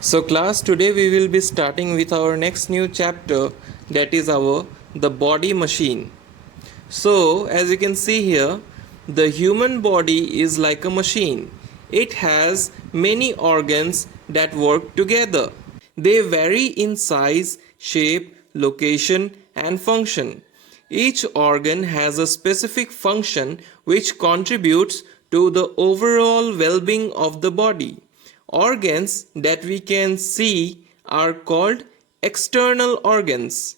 So class, today we will be starting with our next new chapter, that is our the body machine. So as you can see here, the human body is like a machine. It has many organs that work together. They vary in size, shape, location and function. Each organ has a specific function which contributes to the overall well-being of the body. Organs that we can see are called external organs.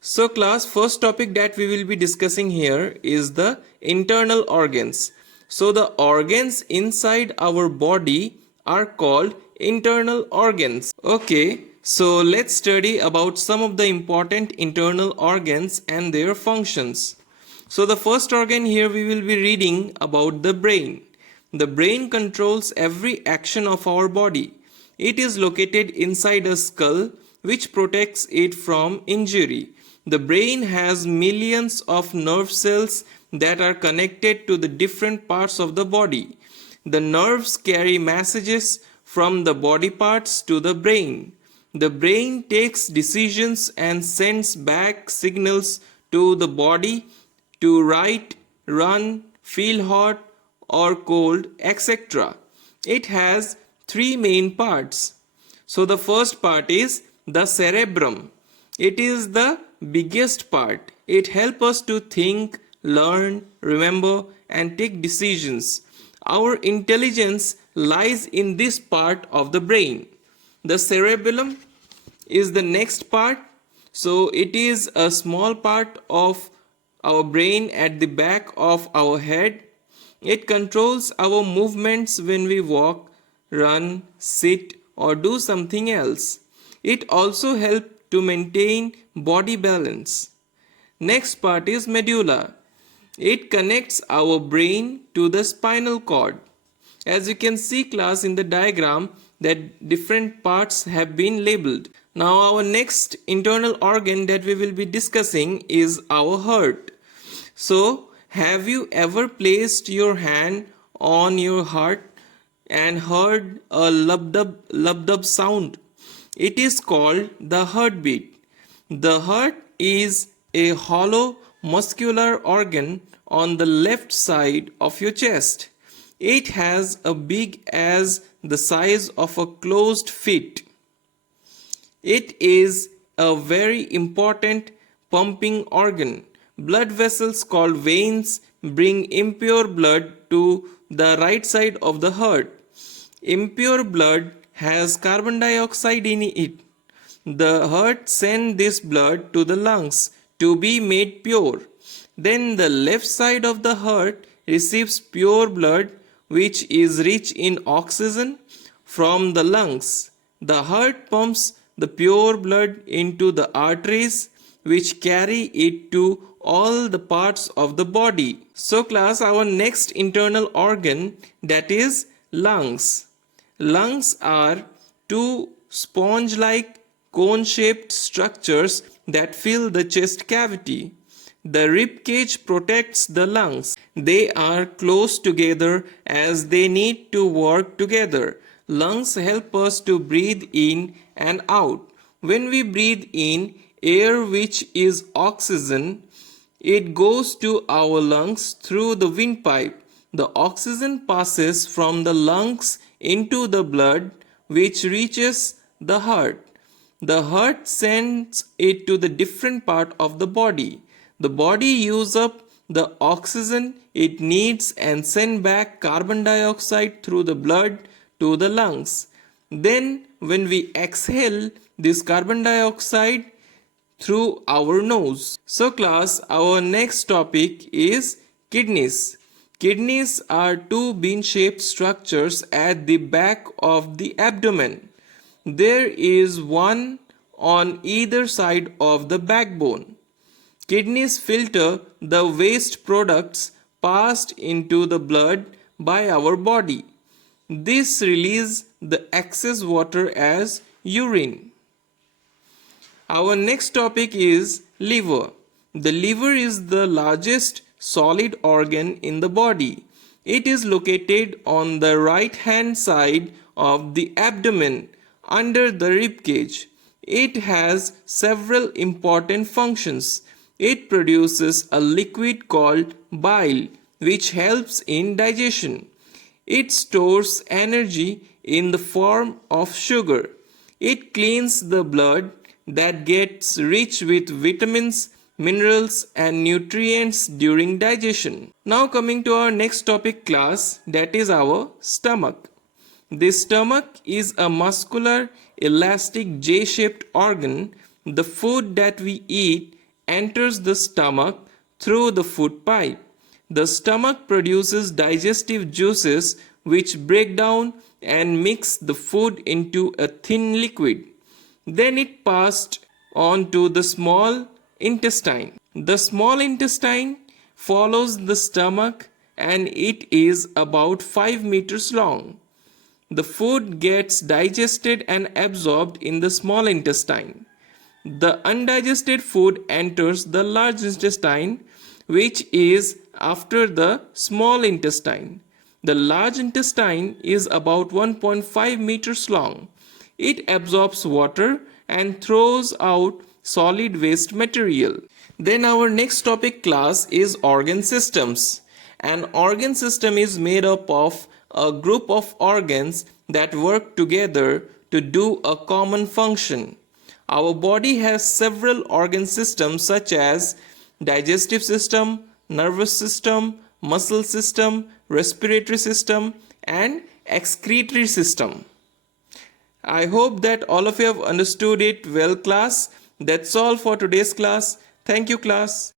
So class, first topic that we will be discussing here is the internal organs. So the organs inside our body are called internal organs. Okay, so let's study about some of the important internal organs and their functions. So the first organ here we will be reading about the brain. The brain controls every action of our body. It is located inside a skull which protects it from injury. The brain has millions of nerve cells that are connected to the different parts of the body. The nerves carry messages from the body parts to the brain. The brain takes decisions and sends back signals to the body to write, run, feel hot or cold, etc. It has three main parts. So the first part is the cerebrum. It is the biggest part. It helps us to think, learn, remember and take decisions. Our intelligence lies in this part of the brain. The cerebellum is the next part. So it is a small part of our brain at the back of our head. It controls our movements when we walk, run, sit or do something else. It also helps to maintain body balance. Next part is medulla. It connects our brain to the spinal cord. As you can see class in the diagram that different parts have been labeled. Now our next internal organ that we will be discussing is our heart. So have you ever placed your hand on your heart and heard a lub dub sound? It is called the heartbeat. The heart is a hollow muscular organ on the left side of your chest. It has a big as the size of a closed fist. It is a very important pumping organ. Blood vessels called veins bring impure blood to the right side of the heart. Impure blood has carbon dioxide in it. The heart sends this blood to the lungs to be made pure. Then the left side of the heart receives pure blood which is rich in oxygen from the lungs. The heart pumps the pure blood into the arteries which carry it to all the parts of the body. So class, our next internal organ, that is lungs. Lungs are two sponge-like cone-shaped structures that fill the chest cavity. The rib cage protects the lungs. They are close together as they need to work together. Lungs help us to breathe in and out. When we breathe in air which is oxygen, it goes to our lungs through the windpipe. The oxygen passes from the lungs into the blood which reaches the heart. The heart sends it to the different part of the body. The body uses up the oxygen it needs and send back carbon dioxide through the blood to the lungs. Then when we exhale this carbon dioxide through our nose. So class, our next topic is kidneys. Kidneys are two bean-shaped structures at the back of the abdomen. There is one on either side of the backbone. Kidneys filter the waste products passed into the blood by our body. This releases the excess water as urine. Our next topic is liver. The liver is the largest solid organ in the body. It is located on the right hand side of the abdomen under the rib cage. It has several important functions. It produces a liquid called bile, which helps in digestion. It stores energy in the form of sugar. It cleans the blood that gets rich with vitamins, minerals, and nutrients during digestion. Now, coming to our next topic class, that is our stomach. The stomach is a muscular, elastic J shaped organ. The food that we eat enters the stomach through the food pipe. The stomach produces digestive juices which break down and mix the food into a thin liquid. Then it passed on to the small intestine. The small intestine follows the stomach and it is about 5 meters long. The food gets digested and absorbed in the small intestine. The undigested food enters the large intestine, which is after the small intestine. The large intestine is about 1.5 meters long. It absorbs water and throws out solid waste material. Then our next topic class is organ systems. An organ system is made up of a group of organs that work together to do a common function. Our body has several organ systems such as digestive system, nervous system, muscle system, respiratory system, and excretory system. I hope that all of you have understood it well, class. That's all for today's class. Thank you, class.